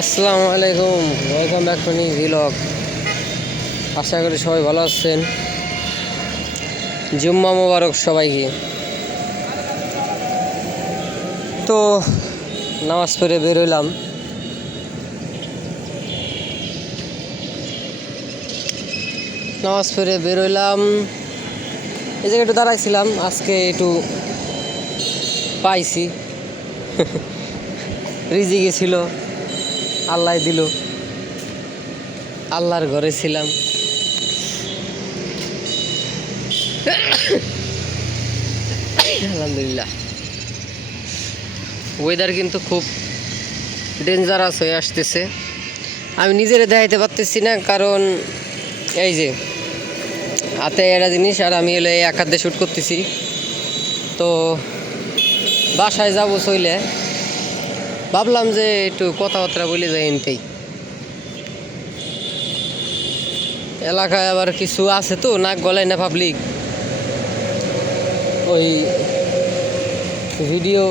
আসসালামু আলাইকুম, welcome back to new vlog. আশা করি সবাই ভালো আছেন। জুম্মা মোবারক সবাইকে। তো নামাজ পড়ে বেরোলাম। এই জায়গায় একটু দাঁড়াইছিলাম, আজকে একটু পাইছি। রিজিকে ছিল, আল্লাহ দিল, আল্লাহর ঘরে ছিলাম। আলহামদুলিল্লাহ। ওয়েদার কিন্তু খুব ডেঞ্জারাস হয়ে আসতেছে। আমি নিজেরে দেখাইতে পারতেছি না, কারণ এই যে হাতে একটা জিনিস, আর আমি এলে এক হাতে শ্যুট করতেছি। তো বাসায় যাবো চইলে, ভাবলাম যে একটু কথাবার্তা বলে যাই। এনতেই এলাকায় আবার কিছু আছে তো নাক গলায় না পাবলিক, ওই ভিডিও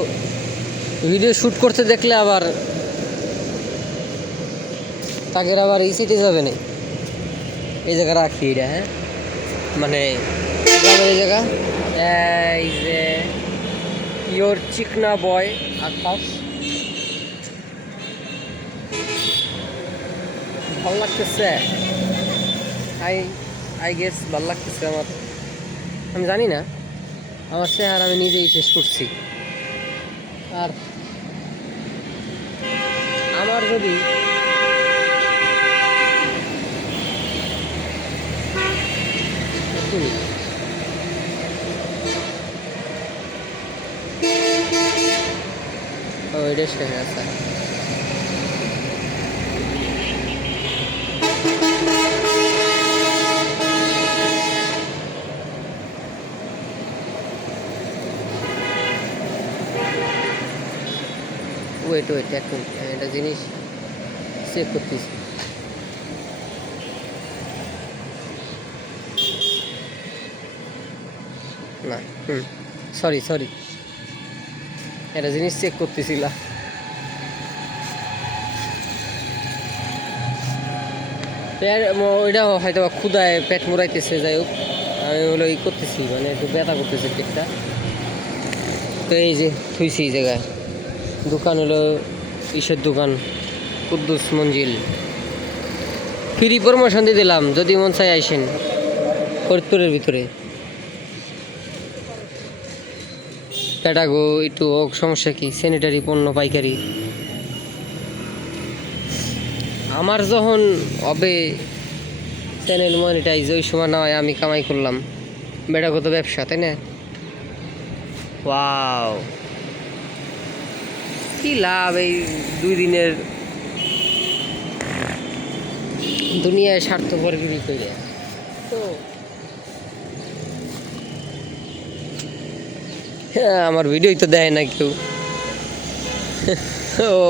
শ্যুট করতে দেখলে আবার তাকে আবার ইসিতে যাবে না। এই জায়গা রাখি এটা, হ্যাঁ, মানে গ্রামের এই জায়গা। এই যে ইয়োর চিকনা বয় আকাশ, ভালো লাগতেছে। আই গেস ভালো লাগতেছে আমার। আমি জানি না, আমার চেহারা আমি নিজেই শেষ করছি। আর আমার যদি এটা শেষ আছে। ওয়েট এখন একটা জিনিস চেক করতেছি। না, সরি একটা জিনিস চেক করতেছিলাম। ওইটা হয়তো ক্ষুদায় পেট মোড়াইতেছে। যাই হোক, আমি হলো ই করতেছি, মানে একটু ব্যথা করতেছে পেটটা। তো এই যে থুইছি এই জায়গায়। দোকান হলো ইসের দোকান, কুদ্দুস মঞ্জিল। ফ্রি প্রমোশন দিয়ে দিলাম, যদি মন চাই আইসেন ফরিদপুরের ভিতরে। প্যাটাগো একটু হোক, সমস্যা কি, স্যানিটারি পণ্য পাইকারি। আমার যখন হবে চ্যানেল মনিটাইজ, ওই সময় না হয় আমি কামাই করলাম। বেটাগো তো ব্যবসা, তাই না? ওয়াও, কি লাভ এই 2 দিনের দুনিয়ায় স্বার্থপরগিরি করে। তো হ্যাঁ, আমার ভিডিওই তো দেয় না কেউ। ও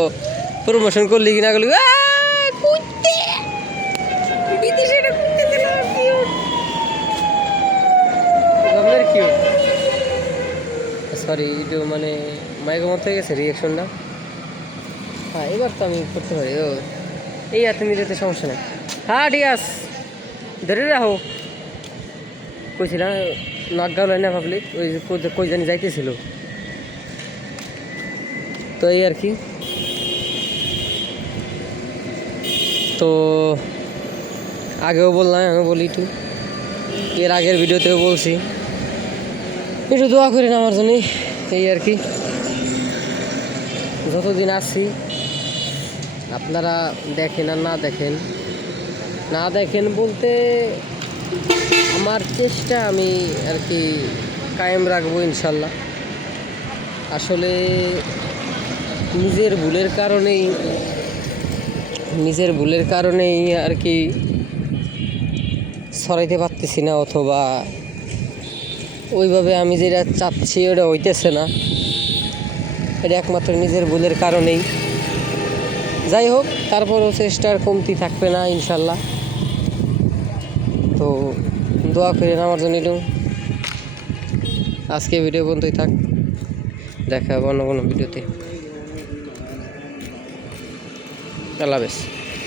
প্রমোশন করলি কিনা করলি, সরি, এটা মানে মাইকের মতো হয়ে গেছে রিয়াকশনটা। হ্যাঁ, এবার তো আমি করতে পারি। ও এই আর তুমি যেতে সমস্যা নেই। হ্যাঁ ঠিক আছে, ধরে রাখো। কইছিলাম নাক গাওয়াই না পাবলিক, ওই যে কই জানি যাইতেছিল। তো এই আর কি। তো আগেও বললাম, আমি বলি একটু, এর আগের ভিডিওতেও বলছি, একটু দোয়া করেন আমার জন্য। এই আর কি, যতদিন আসছি আপনারা দেখেন আর না দেখেন বলতে আমার চেষ্টা আমি আর কি কায়েম রাখবো ইনশাল্লাহ। আসলে নিজের ভুলের কারণেই আর কি ছড়াইতে পারতেছি না, অথবা ওইভাবে আমি যেটা চাচ্ছি ওটা হইতেছে না। এটা একমাত্র নিজের ভুলের কারণেই। যাই হোক, তারপরও চেষ্টার কমতি থাকবে না ইনশাল্লাহ। তো দোয়া করেন আমার জন্য একটু। আজকে ভিডিও পর্যন্তই থাক, দেখা হবে অন্য কোনো ভিডিওতে। আল্লাহ হাফেজ।